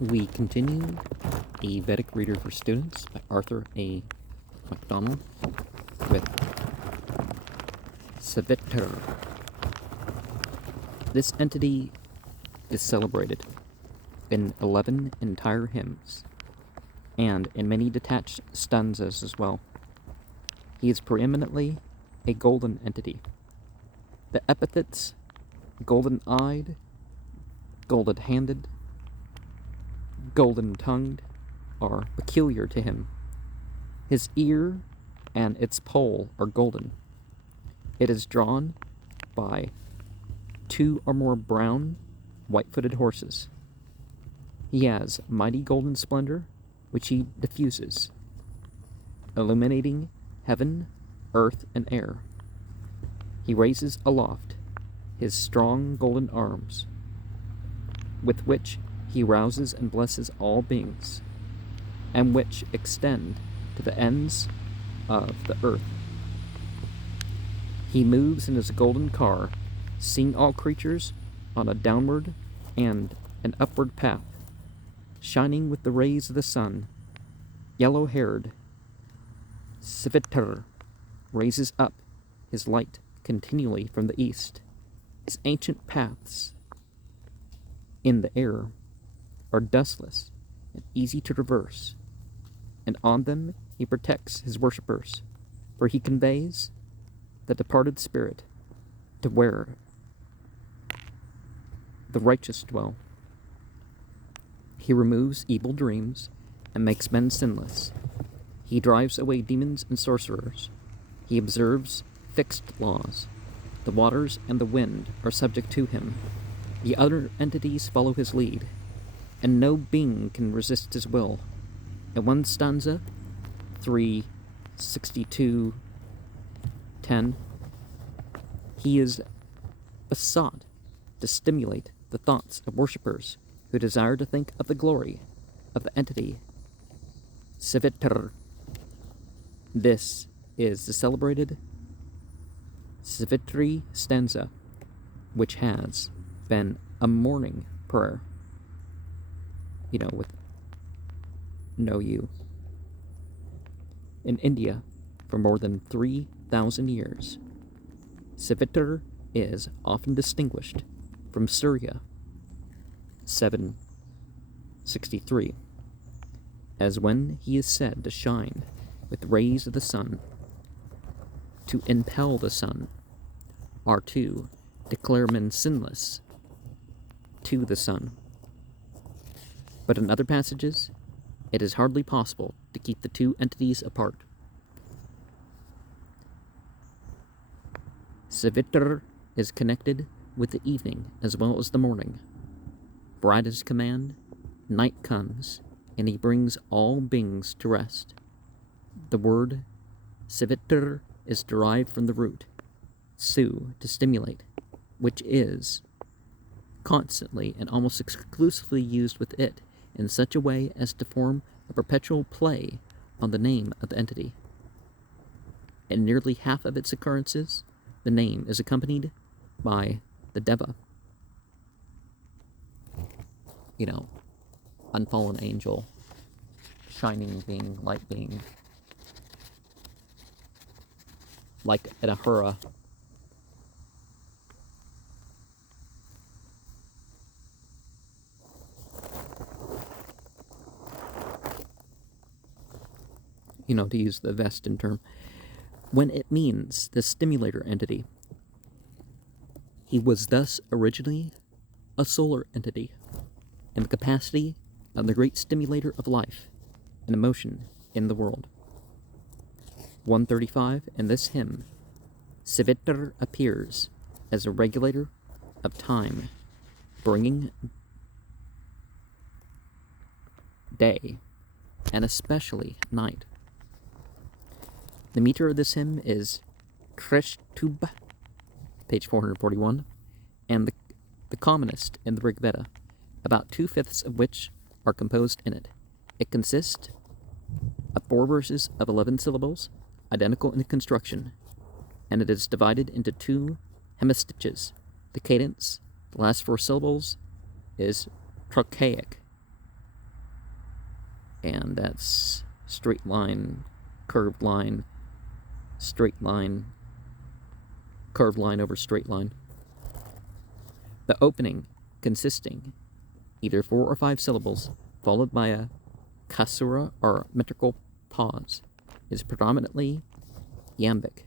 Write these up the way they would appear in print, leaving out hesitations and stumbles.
We continue a Vedic Reader for Students by Arthur A. Macdonell with Savitr. This entity is celebrated in 11 entire hymns and in many detached stanzas as well. He is preeminently a golden entity. The epithets golden-eyed, golden-handed, golden-tongued are peculiar to him. His ear and its pole are golden. It is drawn by 2 or more brown, white-footed horses. He has mighty golden splendor, which he diffuses, illuminating heaven, earth, and air. He raises aloft his strong golden arms, with which he rouses and blesses all beings, and which extend to the ends of the earth. He moves in his golden car, seeing all creatures on a downward and an upward path, shining with the rays of the sun. Yellow-haired Savitr raises up his light continually from the east. His ancient paths in the air are dustless and easy to traverse, and on them he protects his worshippers, for he conveys the departed spirit to where the righteous dwell. He removes evil dreams and makes men sinless. He drives away demons and sorcerers. He observes fixed laws. The waters and the wind are subject to him. The other entities follow his lead, and no being can resist his will. In one stanza, 362:10, he is besought to stimulate the thoughts of worshippers who desire to think of the glory of the entity Savitr. This is the celebrated Savitri stanza, which has been a morning prayer, with no you. In India, for more than 3,000 years, Savitr is often distinguished from Surya, 763, as when he is said to shine with rays of the sun, to impel the sun, or to declare men sinless to the sun. But in other passages, it is hardly possible to keep the two entities apart. Savitr is connected with the evening as well as the morning. For at his command, night comes, and he brings all beings to rest. The word Savitr is derived from the root su, to stimulate, which is constantly and almost exclusively used with it in such a way as to form a perpetual play on the name of the entity. In nearly half of its occurrences, the name is accompanied by the deva, unfallen angel, shining being, light being, like an ahura. To use the Western term, when it means the stimulator entity. He was thus originally a solar entity, in the capacity of the great stimulator of life and emotion in the world. 135, in this hymn, Savitr appears as a regulator of time, bringing day, and especially night. The meter of this hymn is Krishtub, page 441, and the commonest in the Rig Veda, about 2/5 of which are composed in it. It consists of 4 verses of 11 syllables, identical in construction, and it is divided into 2 hemistiches. The cadence, the last 4 syllables, is trochaic, and that's straight line, curved line, straight line, curved line over straight line. The opening, consisting either 4 or 5 syllables, followed by a kasura or metrical pause, is predominantly iambic.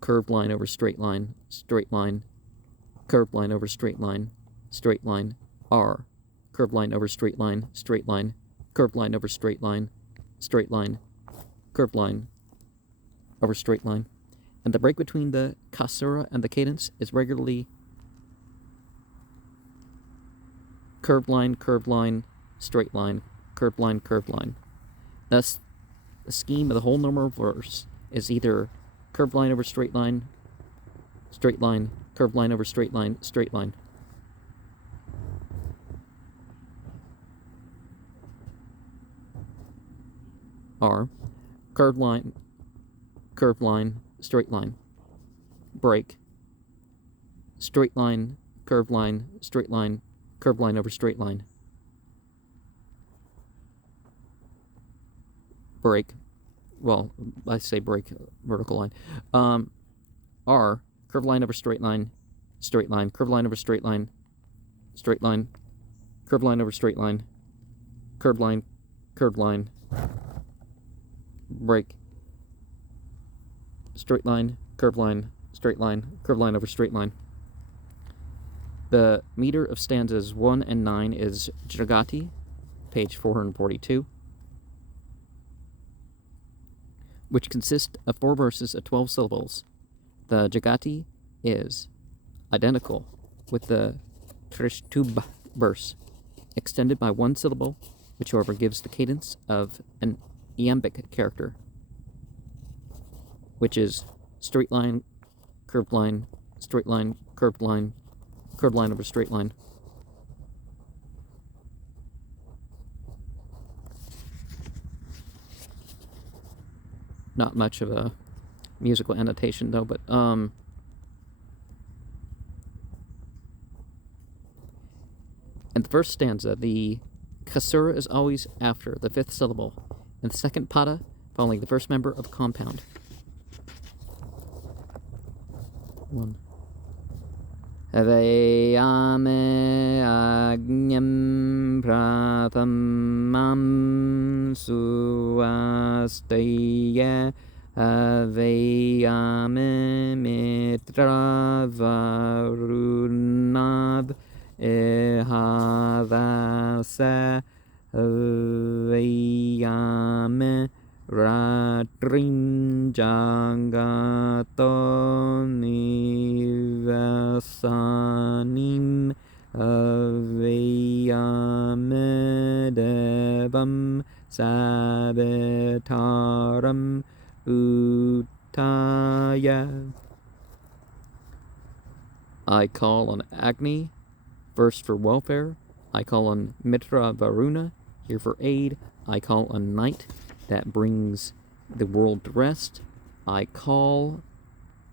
Curved line over straight line, curved line over straight line, R. Curved line over straight line, curved line over straight line, curved line over straight line. And the break between the kasura and the cadence is regularly curved line, straight line, curved line. Thus, the scheme of the whole normal verse is either curved line over straight line, curved line over straight line, R. Curved line, straight line. Break. Straight line, curved line over straight line. Break. Well, I say break, vertical line. R. Curved line over straight line, curved line over straight line, curved line over straight line, curved line, break. Straight line, curved line, curved line over straight line. The meter of stanzas 1 and 9 is Jagati, page 442, which consists of 4 verses of 12 syllables. The Jagati is identical with the Trishtubh verse, extended by 1 syllable, which however gives the cadence of an iambic character, which is straight line, curved line, curved line over straight line. Not much of a musical annotation though, but in the first stanza, the kasura is always after the 5th syllable, and the second pada following the first member of a compound. 1. Aveyame agnyam prathamam suvasteya aveyame mitra varunab ehadasa aveyame ratrim jagato nivasanim aveyame devam sabitaram utaya. I call on Agni, first for welfare. I call on Mitra Varuna, here for aid. I call on night, that brings the world to rest. I call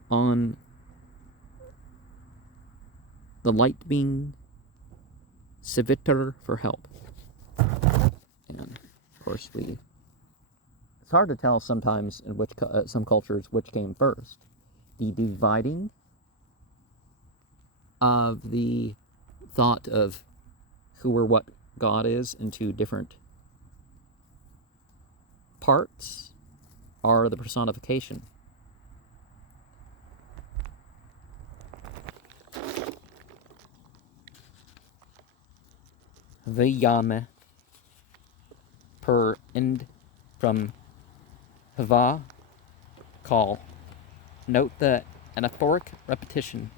on the light being Savitr for help. And of course it's hard to tell sometimes in which some cultures which came first. The dividing of the thought of who or what God is into different parts are the personification. Vayame per end from hava, call. Note the anaphoric repetition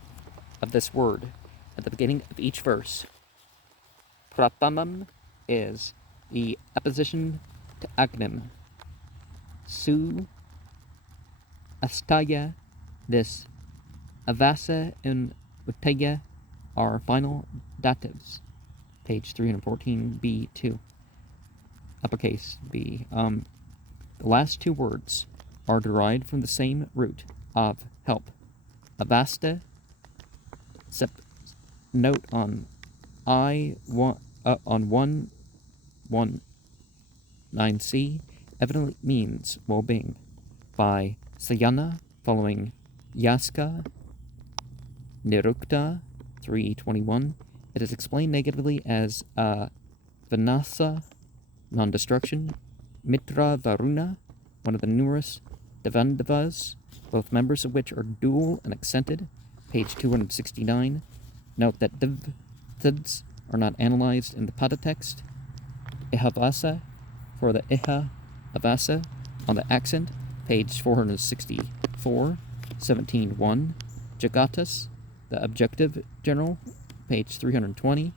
of this word at the beginning of each verse. Prathamam is the apposition to agnim. Su astaya, this avasa and utaya are final datives. Page 314, B2. Uppercase B. The last 2 words are derived from the same root of help. Avasta, note on on 119C evidently means well-being. By Sayana, following Yaska Nirukta 321, it is explained negatively as Vinasa, non-destruction, Mitra Varuna, one of the numerous Devandavas, both members of which are dual and accented, page 269. Note that Thids are not analyzed in the Pada text. Ihavasa for the Iha Avasa on the accent, page 464, 17.1. Jagatas, the objective general, page 320,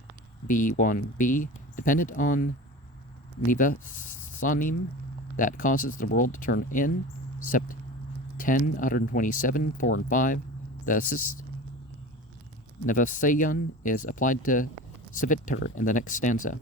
B1b, dependent on Nivasanim, that causes the world to turn in, sept 10, 127, 4 and 5. The Nivasayan is applied to Savitr in the next stanza.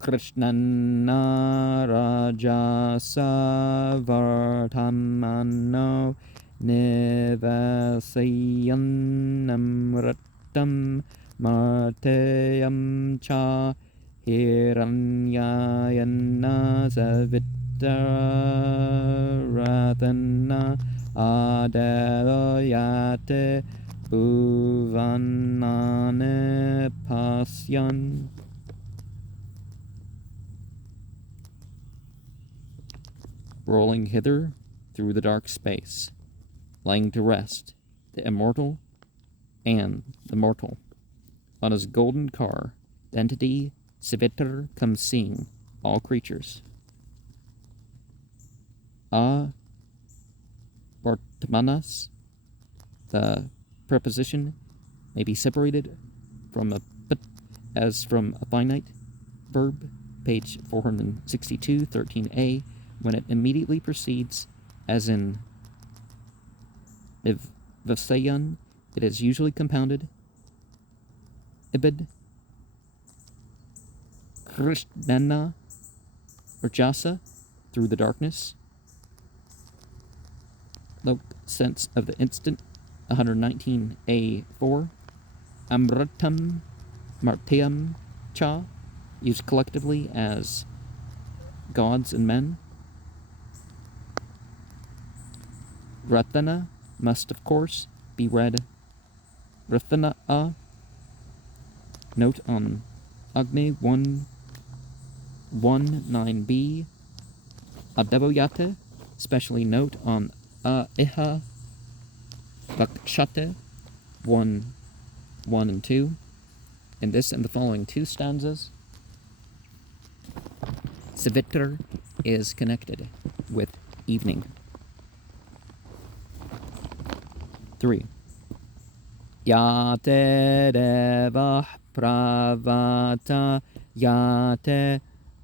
Krishnana Raja Savartamano Nivasayanamratam Marteyam Cha Hiranyayana Savitarathana Adeloyate Bhuvanane Pasyan. Rolling hither through the dark space, laying to rest the immortal and the mortal. On his golden car, the entity Savitr comes seeing all creatures. Vartmanas, the preposition, may be separated from a as from a finite verb, page 462, 13a, when it immediately precedes, as in Vasayan, it is usually compounded. Ibid, Krishnana, Rajasa, through the darkness. The sense of the instant, 119a4. Amratam, Martyam, Cha, used collectively as gods and men. Rathana must, of course, be read Rathana-a. Note on Agni 119b. Adeboyate, especially note on Iha Vakshate 1 and 2. In this and the following two stanzas, Savitr is connected with evening. 3. Yate devah pravata yate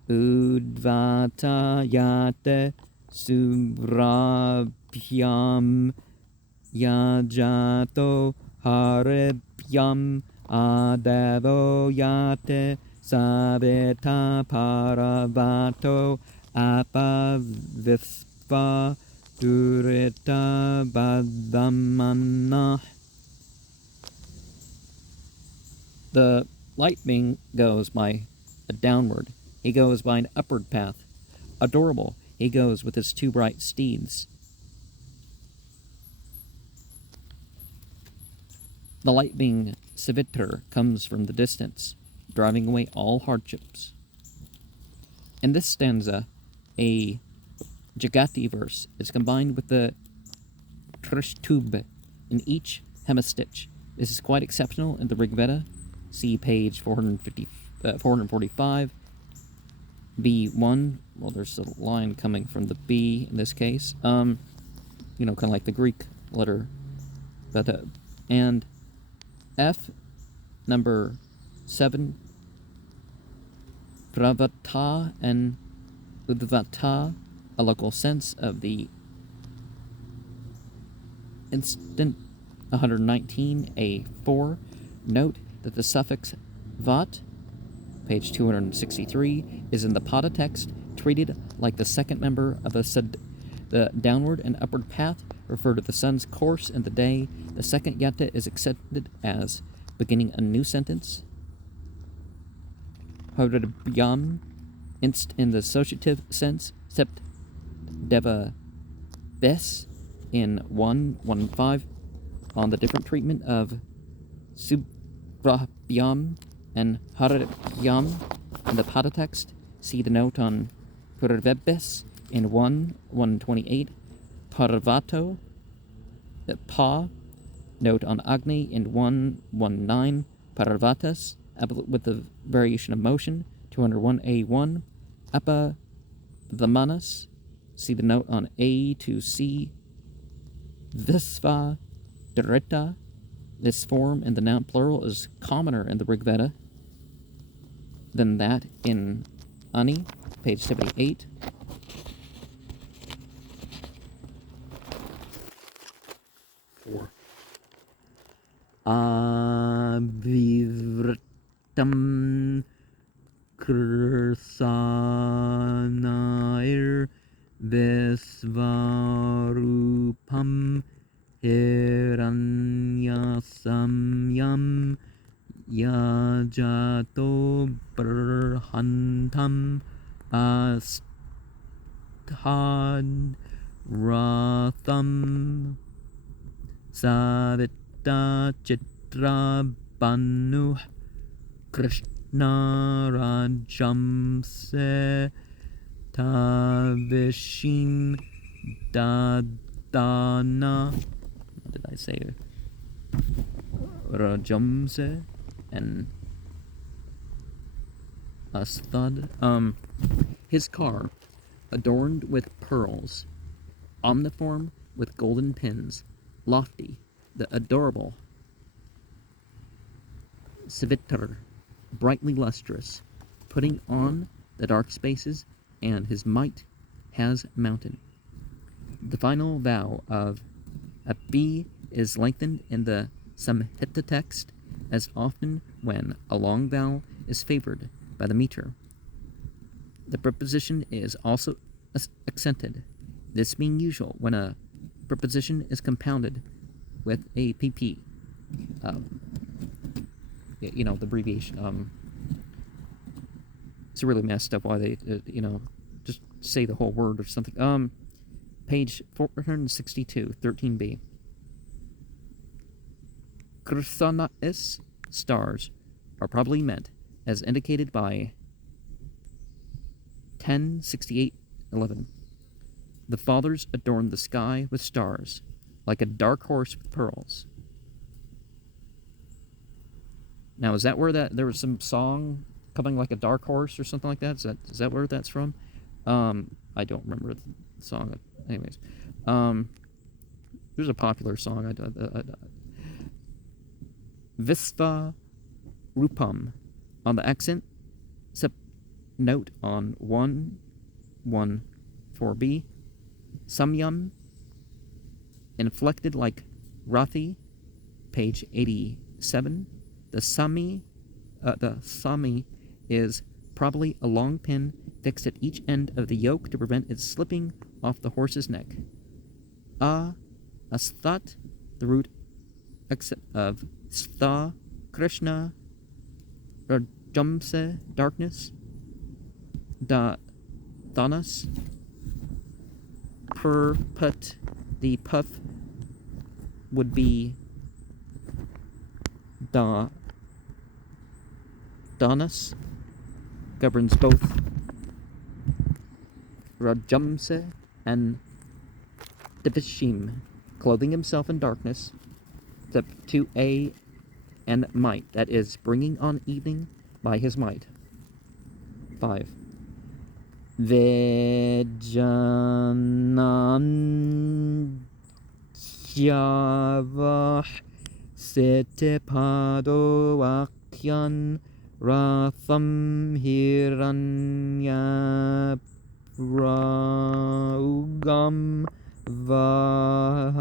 udvata yate subrabhyam yajato haribhyam adevo yate sabita paravato apavispa durita badamana. The light being goes by a downward, he goes by an upward path. Adorable, he goes with his two bright steeds. The light being Savitr comes from the distance, driving away all hardships. In this stanza, a Jagati verse is combined with the Trishtub in each hemistich. This is quite exceptional in the Rig Veda. See page 445. B1, well, there's a line coming from the B in this case. Kind of like the Greek letter. But, and F, number 7, Pravata and Udvata, a local sense of the instant, 119a4. Note that the suffix vat, page 263, is in the Pada text treated like the second member of the downward and upward path refer to the sun's course in the day. The second yata is accepted as beginning a new sentence. Hodabhyam, inst in the associative sense, sept deva ves in 1:15 on the different treatment of subrabhyam and harabhyam in the pada text. See the note on purvebes in 1:128. Parvato, pa, note on Agni in 1:19. Parvatas, with the variation of motion, 201A1. Apa the manas, see the note on A to C. Visva Drita, this form in the noun plural is commoner in the Rig Veda than that in Ani, page 78. Avivratam Kursanair Vesvarupam Hiranyasamyam Yajato Berhantam Astad Ratham Savita Chitra Banu Krishna Rajamse Tavishim Dadana. What did I say? Rajamse and Astad. His car, adorned with pearls, omniform with golden pins, lofty, the adorable Savitr, brightly lustrous, putting on the dark spaces, and his might has mounted. The final vowel of Api is lengthened in the Samhita text as often when a long vowel is favored by the meter. The preposition is also accented, this being usual when a preposition is compounded with a PP. The abbreviation. It's really messed up why they, just say the whole word or something. Page 462, 13b. Krithana's stars are probably meant as indicated by 1068:11. The fathers adorned the sky with stars, like a dark horse with pearls. Now, is that where there was some song coming like a dark horse or something like that? Is that where that's from? I don't remember the song. Anyways, there's a popular song. Visva Rupam on the accent. Note on 1:1:4b. Samyam, inflected like Rathi, page 87. The sami is probably a long pin fixed at each end of the yoke to prevent it slipping off the horse's neck. Asthat, the root of Stha, Krishna, Rajamse, darkness, Danas, Purput, the puff would be Danas, governs both Rajamse and Devishim, clothing himself in darkness, to a and might, that is, bringing on evening by his might. 5. Vejanan Javah Setepado Akyan Ratham Hiranya Raugam Vahantah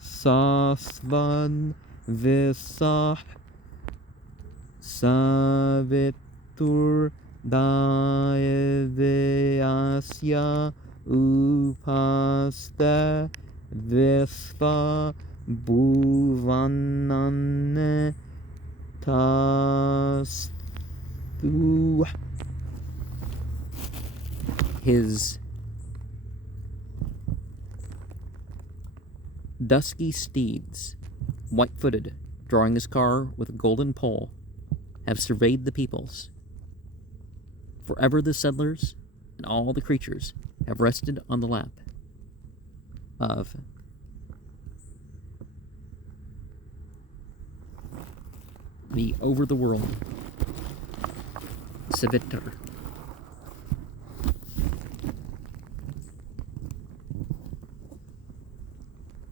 Sasvan Visah Savitr Daevyasya upaste Vespa Bhuvanane Tastu. His dusky steeds, white-footed, drawing his car with a golden pole, have surveyed the peoples. Forever the settlers and all the creatures have rested on the lap of the over-the-world Savitr.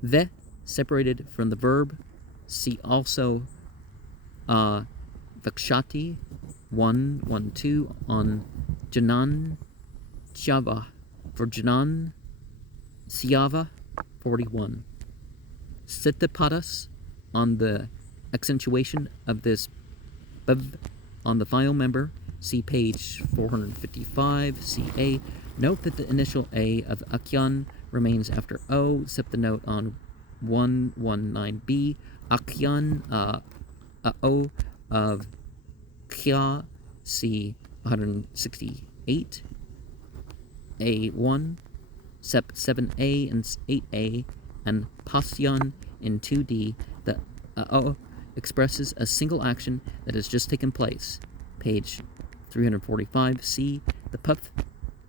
The, separated from the verb. See also Vakshati 1:1-2 on Janan Chava for Janan Syava 41. Siddhapadas on the accentuation of this bv on the final member. See page 455 CA. Note that the initial A of Akyan remains after O, except the note on 119B. Akyan O of Kya, see 168. A1, Sep 7A and 8A, and Pasyan in 2D. The O expresses a single action that has just taken place. Page 345C. The Puth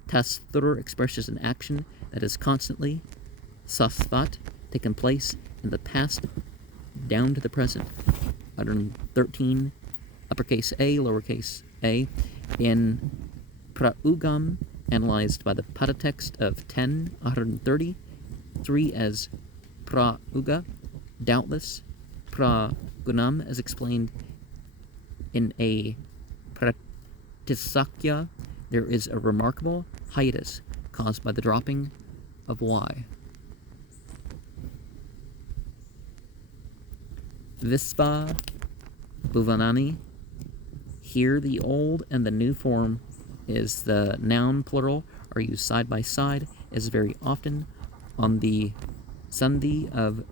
Tasthur expresses an action that has constantly, Sasthat, taken place in the past down to the present. 113, uppercase A, lowercase a, in Praugam, analyzed by the Pada text of 130, 3 as Prauga, doubtless, Pragunam as explained in a Pratisakya. There is a remarkable hiatus caused by the dropping of Y. Vispa Bhuvanani. Here the old and the new form is the noun plural are used side by side as very often on the sandhi of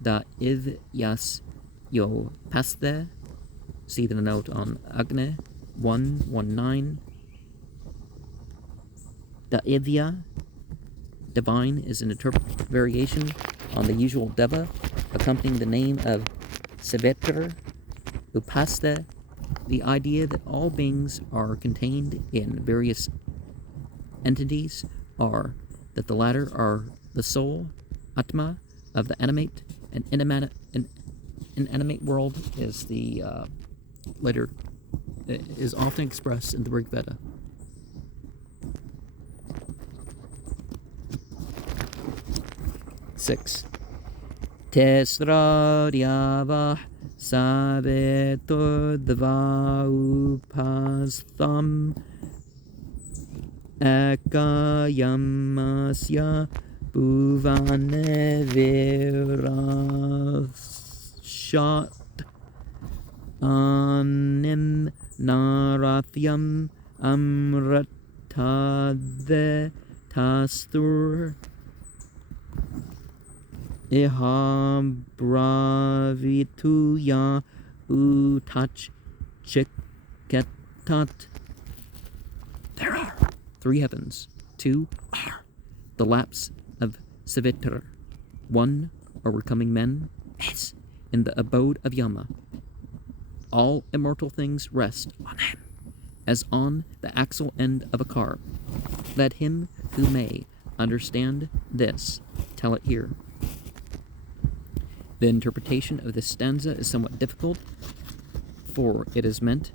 the id yas yo paste. See the note on Agne 119. The idya, divine, is an interpretive variation on the usual deva, accompanying the name of Savitr. Upaste, the idea that all beings are contained in various entities, are that the latter are the soul, Atma, of the animate and inanimate world is the later is often expressed in the Rig Veda. Six. Tesradyava Savitr Dvaupastham Ekayamasya Bhuvane Virashat Anim Narathyam Amratadhe Tastur Ihabravituya Utach Chiketat. There are 3 heavens, 2 are the laps of Savitr, 1 overcoming men is in the abode of Yama. All immortal things rest on him, as on the axle end of a car. Let him who may understand this tell it here. The interpretation of this stanza is somewhat difficult, for it is meant,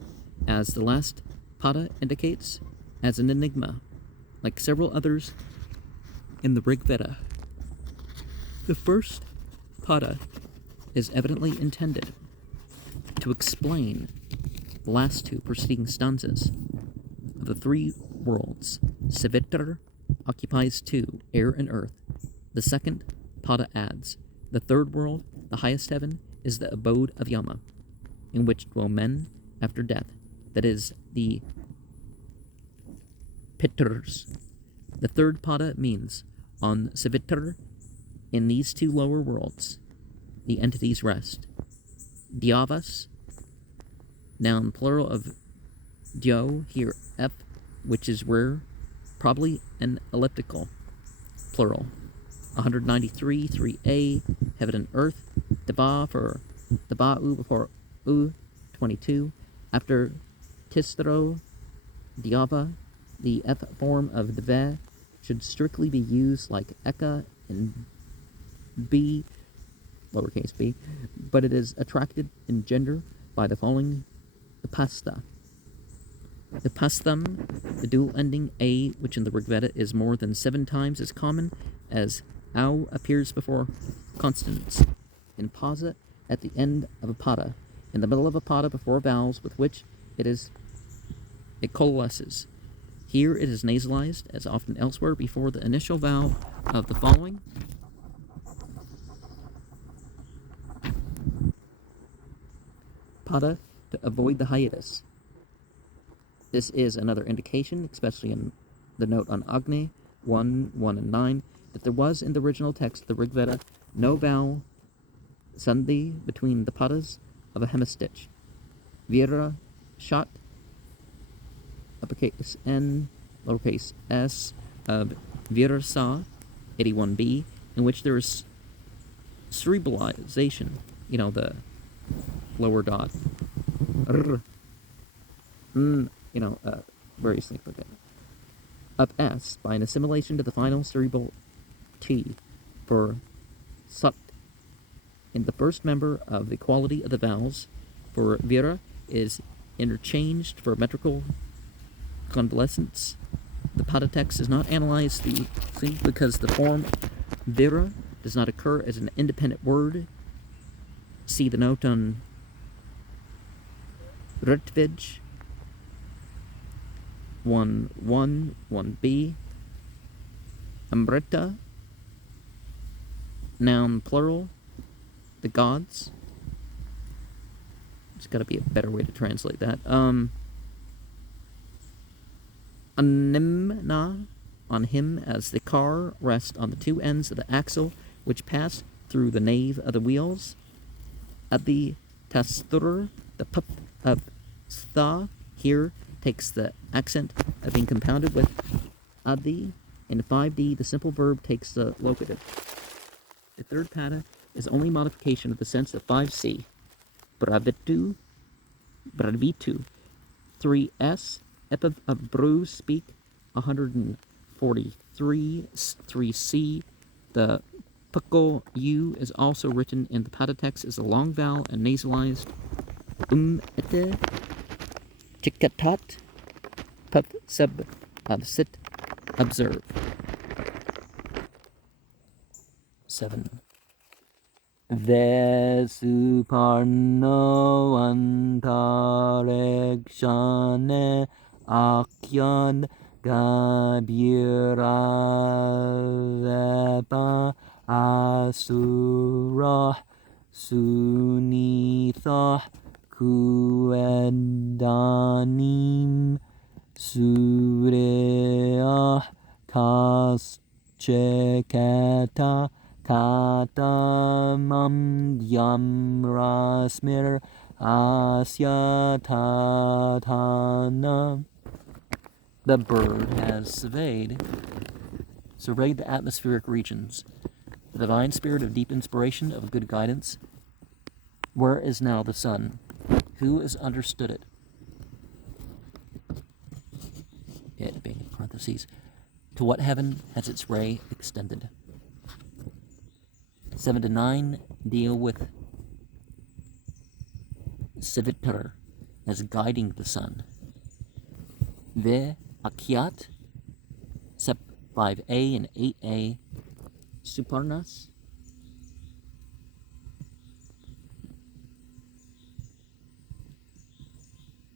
as the last pada indicates, as an enigma, like several others in the Rig Veda. The first pada is evidently intended to explain the last 2 preceding stanzas of the 3 worlds. Savitr occupies 2, air and earth. The second pada adds, the 3rd world, the highest heaven, is the abode of Yama, in which dwell men after death, that is, the Pitrs. The third pada means, on Savitr, in these two lower worlds, the entities rest. Dyavas, noun plural of Dio, here F, which is rare, probably an elliptical, plural. 193, 3a, heaven and earth. Daba for Daba'u before U, 22. After Tistro, Dyava, the F form of Dve should strictly be used like Eka in B, lowercase b, but it is attracted in gender by the following Upasta. The pastam, the dual ending a, which in the Rig Veda is more than 7 times as common as au, appears before consonants. In pausa, at the end of a pada, in the middle of a pada before vowels with which it coalesces. Here it is nasalized, as often elsewhere, before the initial vowel of the following. Pada, to avoid the hiatus. This is another indication, especially in the note on Agni, 1, 1, and 9, that there was in the original text of the Rig Veda no vowel sandhi between the padas of a hemistich. Vira, shat, uppercase N, lowercase s, of virasa, 81b, in which there is cerebralization, the lower dot. Various things like that. Up S by an assimilation to the final cerebral T for sat. In the first member of the quality of the vowels for vira is interchanged for metrical convalescence. The pada text is not analyzed because the form vira does not occur as an independent word. See the note on Ritvij 1.1, 1b. Amrita, noun plural, the gods. There's got to be a better way to translate that. Animna, on him, as the car rests on the two ends of the axle which pass through the nave of the wheels. Adi tastur, the pup of sta, here takes the accent of being compounded with adi. In 5d, the simple verb takes the locative. The third pada is only modification of the sense of 5c. Bravitu, 3s, epiv of bru, speak, 143, 3c. The puko u is also written in the pada text as a long vowel and nasalized. Ete, chikatat, pup sub of sit, observe. 7. Vesuparno antarekshane akyan gabiravepa asura sunitha kuedanim sureya taschekata katamam yamrasmir asya tatana. The bird has surveyed the atmospheric regions, the divine spirit of deep inspiration, of good guidance. Where is now the sun? Who has understood it? It being in parentheses. To what heaven has its ray extended? 7 to 9 deal with Savitr as guiding the sun. Ve Akyat, Sep 5a and 8a, Suparnas.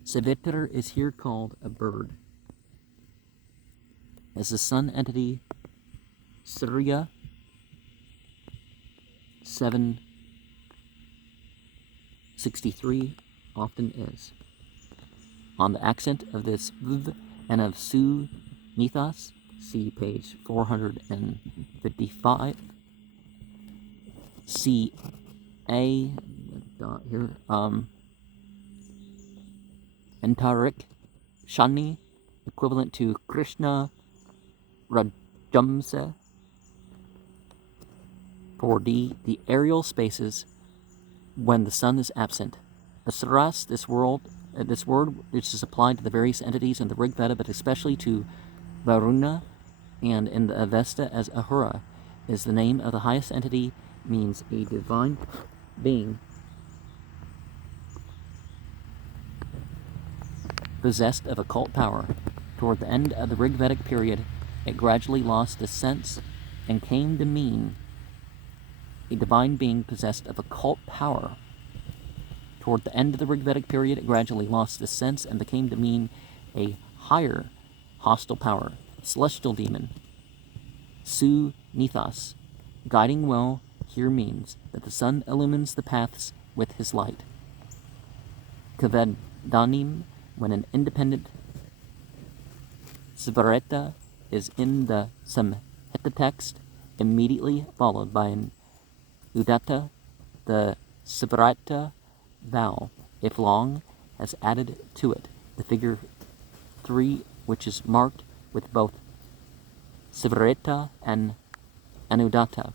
Savitr is here called a bird. As the sun entity, Surya 763 often is. On the accent of this v and of su nithas, see page 455. C A dot here. Antarik Shani, equivalent to Krishna Rajamsa. For D, the aerial spaces when the sun is absent. Asuras, this word which is applied to the various entities in the Rig Veda, but especially to Varuna, and in the Avesta as Ahura, is the name of the highest entity, means a divine being possessed of occult power. Toward the end of the Rig Vedic period, it gradually lost this sense and came to mean a divine being possessed of occult power. Toward the end of the Rig Vedic period, it gradually lost this sense and became to mean a higher hostile power, celestial demon, Su-Nithas. Guiding well here means that the sun illumines the paths with his light. Kavedanim, when an independent Svareta is in the Samhita text, immediately followed by an Udatta, the Svareta vowel, if long, has added to it the figure 3, which is marked with both Svareta and Anudatta,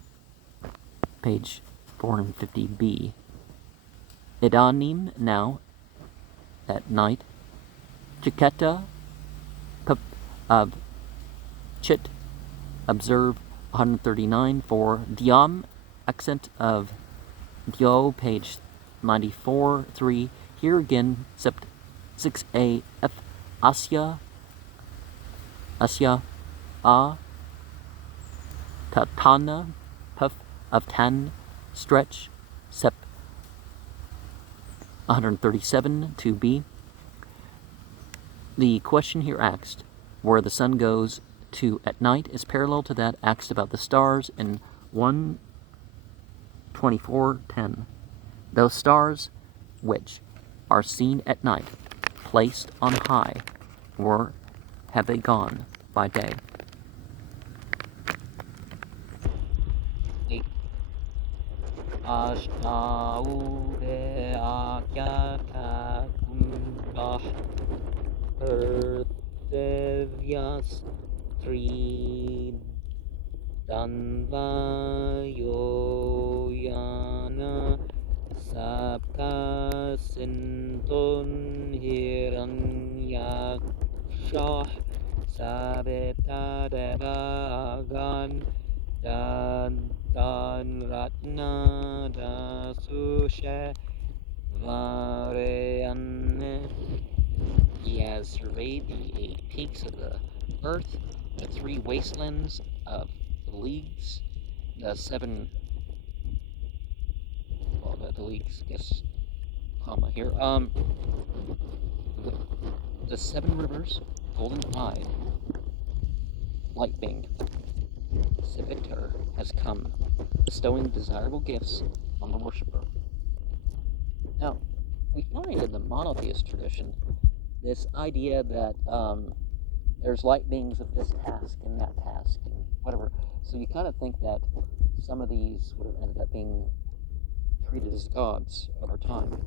page 450b. Idanim, now, at night. Chiketa, of Chit, observe 139 for Diam, accent of Dio, page 94.3. Here again, sept 6a, f, Asya, a, Tatana, puff of tan, stretch, sep 137 2b. The question here asked, where the sun goes to at night, is parallel to that asked about the stars in 1:24:10. Those stars which are seen at night, placed on high, where have they gone by day? 8. Ashtaude akyaka kumbah Perthevyas Tri Danva Yoyana Sapta Sintun Hiranyakshah Savita Devagan Dan Ratna Dasusha Vareyanne. He has surveyed the 8 peaks of the earth, the 3 wastelands of the leagues, the 7, the leagues, guess, comma here, the 7 rivers, Golden Tide, Lightning, Savitr has come, bestowing desirable gifts on the worshipper. Now, we find in the monotheist tradition this idea that there's light beings of this task and that task and whatever. So you kind of think that some of these would have ended up being treated as gods over time.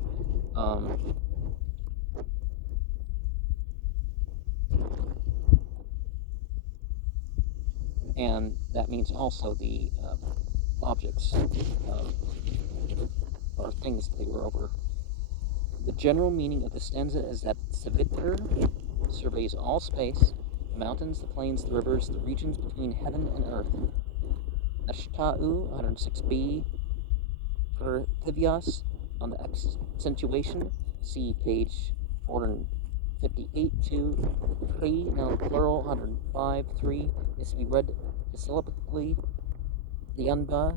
And that means also the objects or things they were over. The general meaning of the stanza is that Savitr surveys all space, the mountains, the plains, the rivers, the regions between heaven and earth. Ashtau, 106b, Perthivyas, on the accentuation, see page 458 to 3, noun plural, 105.3, is to be read syllabically. The Anva,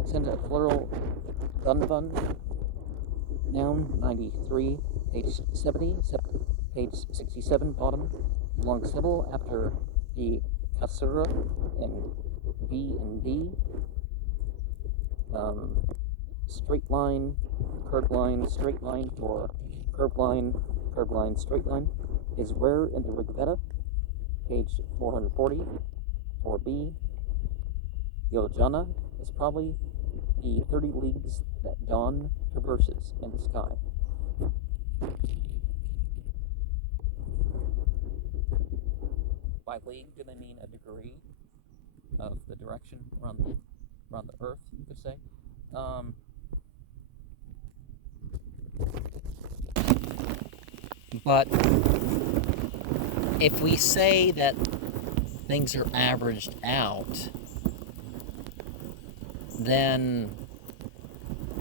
accented plural, Danvan, noun 93, page 70, page 67, bottom, long syllable after the Kasura in B and D. Straight line, curved line, straight line for curved line, straight line is rare in the Rig Veda, page 440. Or B, Yojana is probably the 30 leagues that dawn traverses in the sky. By league, do they mean a degree of the direction around the Earth, you could say? But if we say that things are averaged out, then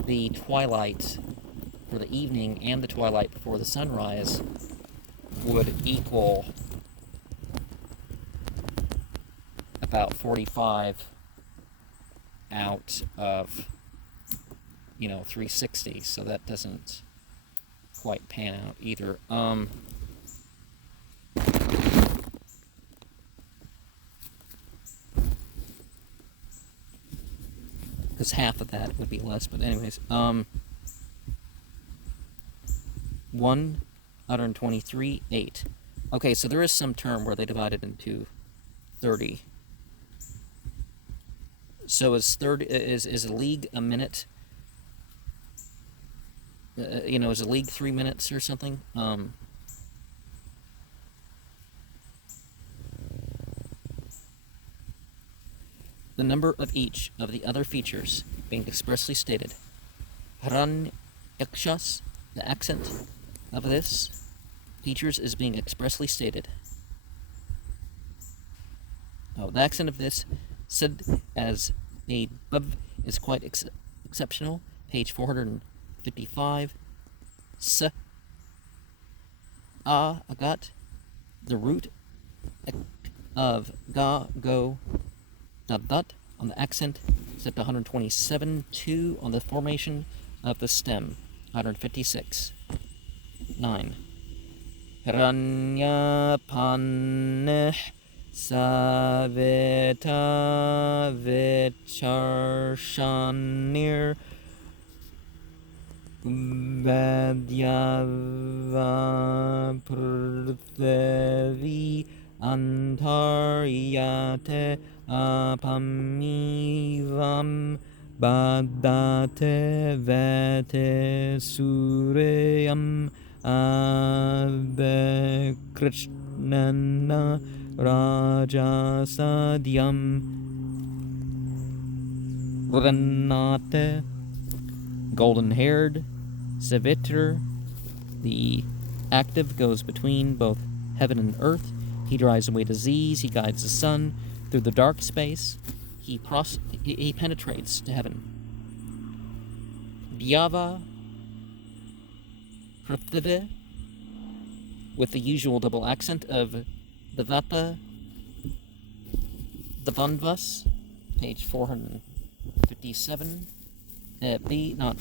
the twilight for the evening and the twilight before the sunrise would equal about 45 out of 360, so that doesn't quite pan out either. Because half of that would be less, but anyways, 123, 8. Okay, so there is some term where they divide it into 30. So is a league a minute? Is a league 3 minutes or something? The number of each of the other features being expressly stated. Haran ikshas, the accent of this features is being expressly stated. Oh, the accent of this said as a bub is quite exceptional. Page 455. S agat, the root of ga go that on the accent, except 127, 2 on the formation of the stem, 156. 9. Hiranya paneh savita vicharshanir Vadyava prithvi antaryate apamivam badate vete suryam abe krishnana rajasadyam vranate. Golden-haired, Savitr, the active, goes between both heaven and earth. He drives away disease. He guides the sun through the dark space. He penetrates to heaven. Dyava, Prithvi, with the usual double accent of Devata, Devandvas, page 457. B, not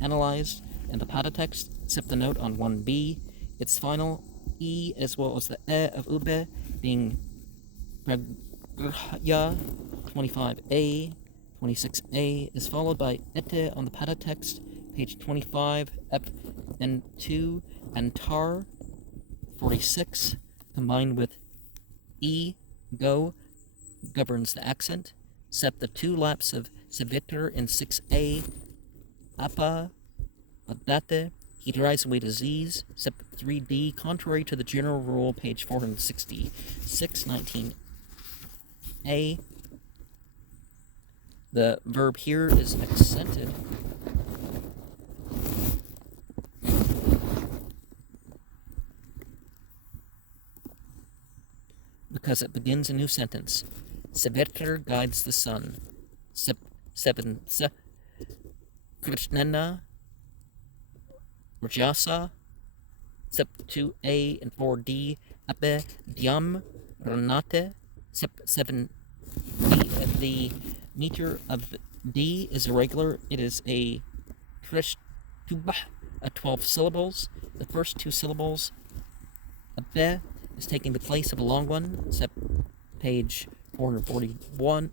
analyzed in the Pada text, except the note on 1b. Its final E, as well as the E of Ube, being Pragrya 25a, 26a, is followed by Ete on the Pada text, page 25, F and 2, and Tar 46, combined with E, Go, governs the accent, except the 2 laps of Savitr in 6a, Apa, Adate, he drives away disease, except 3d, contrary to the general rule, page 466, 19a. The verb here is accented because it begins a new sentence. Savitr guides the sun. 7. Krishnana Rajasa. 2a and 4d. Ape Dyam Ranate. 7d. The meter of D is irregular. It is a Krishtubah, 12 syllables. The first 2 syllables, Ape, is taking the place of a long one, except page 441,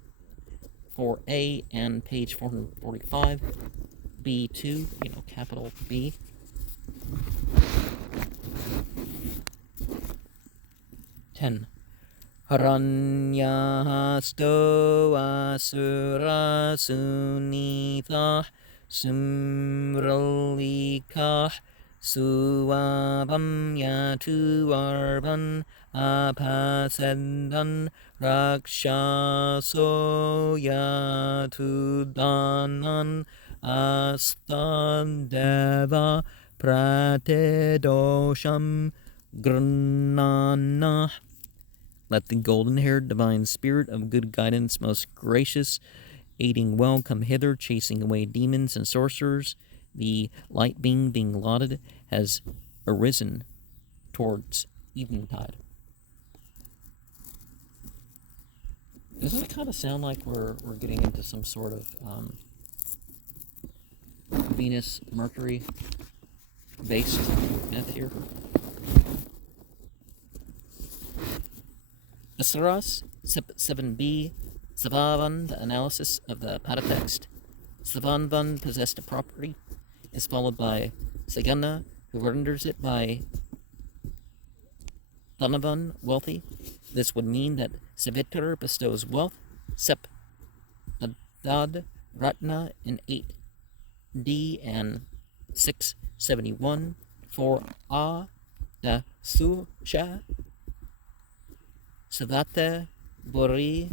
4a, and page 445, B2, capital B. Haranyahasto asura sunitha sumralikah suavam yatu arvan apasendan rakshaso yatu danan astandeva pratedosham grnana. Let the golden-haired divine spirit of good guidance, most gracious, aiding well, come hither, chasing away demons and sorcerers. The light being lauded has arisen towards eventide. Doesn't it kind of sound like we're getting into some sort of Venus, Mercury based myth here? Asaras, 7b, Savavan, the analysis of the Pada text. Savanvan, possessed a property, is followed by Sagana, who renders it by Dhanavan, wealthy. This would mean that Savitr bestows wealth, Sep, Adad, Ratna in 8d and 671, for A, da Susha, Savate, Bori,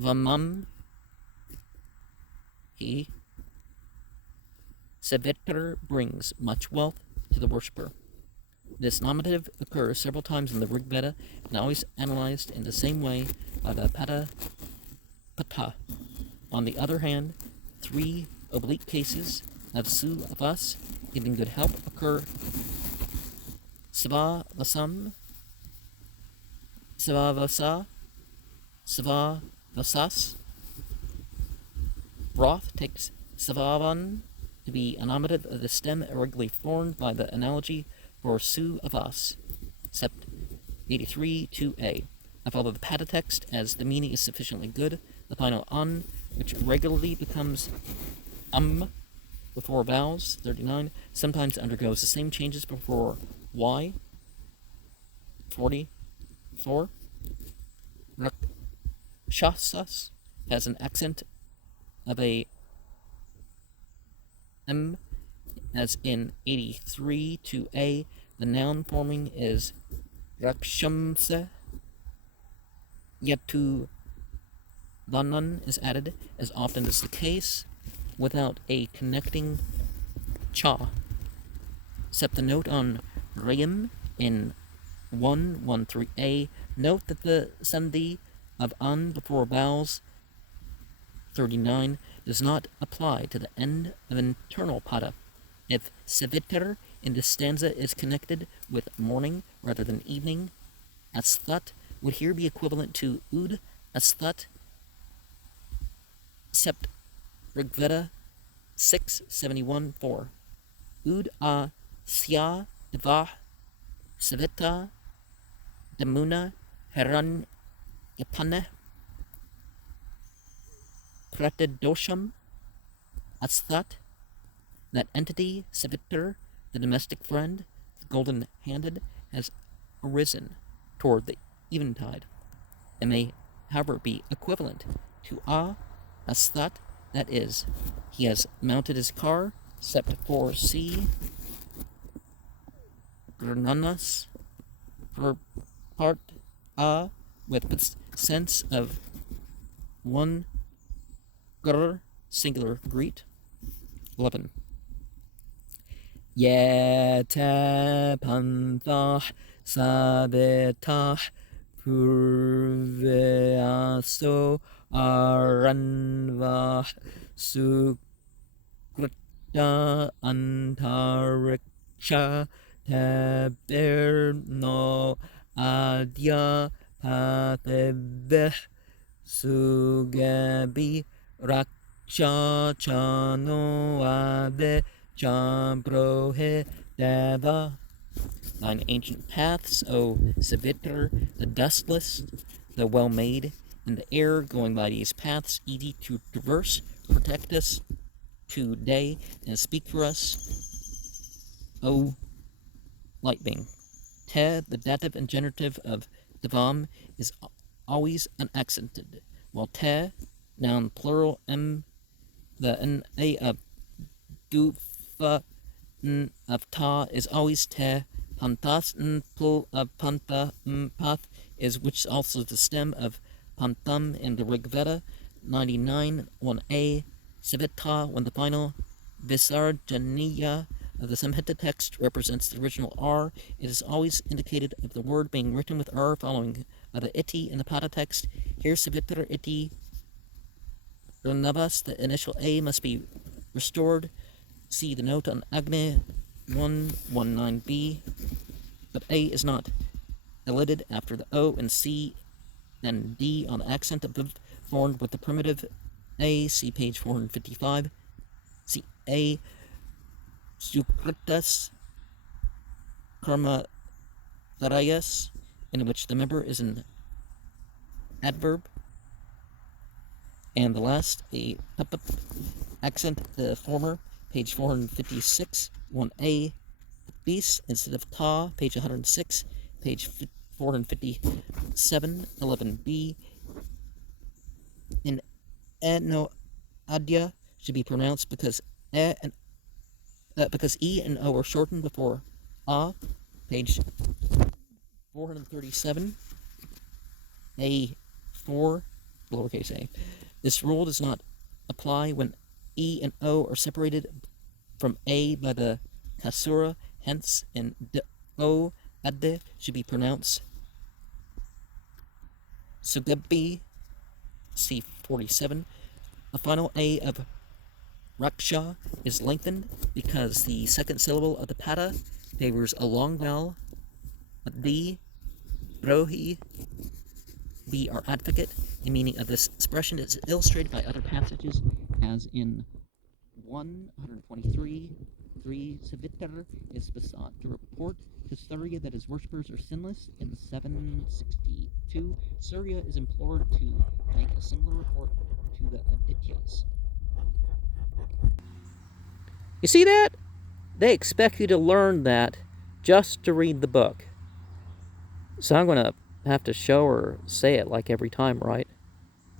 Vamam, he. Savitr brings much wealth to the worshipper. This nominative occurs several times in the Rig Veda and always analyzed in the same way by the Pata. On the other hand, 3 oblique cases of Su of us giving good help occur. Savavasam, Savavasa, Savavasas. Roth takes Savavan to be a nominative of the stem irregularly formed by the analogy for Su of us, Sept 83 2a. I follow the Pada text as the meaning is sufficiently good. The final un, which regularly becomes before vowels, 39, sometimes undergoes the same changes before y, 44. Rakshasas has an accent of a m, as in 83 2a. The noun forming is Rakshamsa. Yatu Dhanan is added, as often is the case, without a connecting cha. Except the note on Rayam in 113a. Note that the sandhi of an before vowels, 39, does not apply to the end of internal pada. If Savitr in this stanza is connected with morning rather than evening, Asthat would here be equivalent to Ud Asthat, Sept Rigveda 671-4. Ud a Sya Devah Savita Damuna Heran Yapane Pratadosham Asthat. That entity, Savitr, the domestic friend, the golden-handed, has arisen toward the eventide, and may, however, be equivalent to Asthat, that is, he has mounted his car, Sept 4c, Grananas, for part with sense of one gr, singular, greet. 11. Yete pantah sabetah purveaso aranvah sukrita antariksha taberno adya patebeh sugabi raksha chano ade Jambrohe Deva. 9 ancient paths, O Savitr, the dustless, the well-made, in the air, going by these paths, easy to traverse, protect us today, and speak for us, O light being. Te, the dative and generative of Devam, is always unaccented, while te, noun plural m, the na of dufa n of ta is always te. Pantas n plural of panta path is which is also the stem of pantam in the Rig Veda. 99 1a Savitr, when the final Visarjaniya of the Samhita text represents the original R, it is always indicated of the word being written with R following the iti in the Pada text. Here Savitr iti Ranavas, the initial A must be restored. See the note on Agni 119b, but A is not elided after the O and C and D on the accent of the formed with the primitive A. See page 455. See A. Sukritas Karma Tharayas, in which the member is an adverb. And the last, the accent, the former, page 456, 1a, bis instead of ta, page 106, page 457, 11b. In no adya should be pronounced because e and o are shortened before a, page 437, a4, lowercase a. This rule does not apply when e and o are separated from a by the kasura, hence in o adde should be pronounced sugabi, C47. The final a of raksha is lengthened because the second syllable of the pada favors a long vowel. D, rohi, be our advocate. The meaning of this expression is illustrated by other passages, as in 123, 3, Savitr is besought to report to Surya that his worshippers are sinless. In 762, Surya is implored to make a similar report to the Adityas. You see that? They expect you to learn that just to read the book. So I'm going to have to show or say it like every time, right?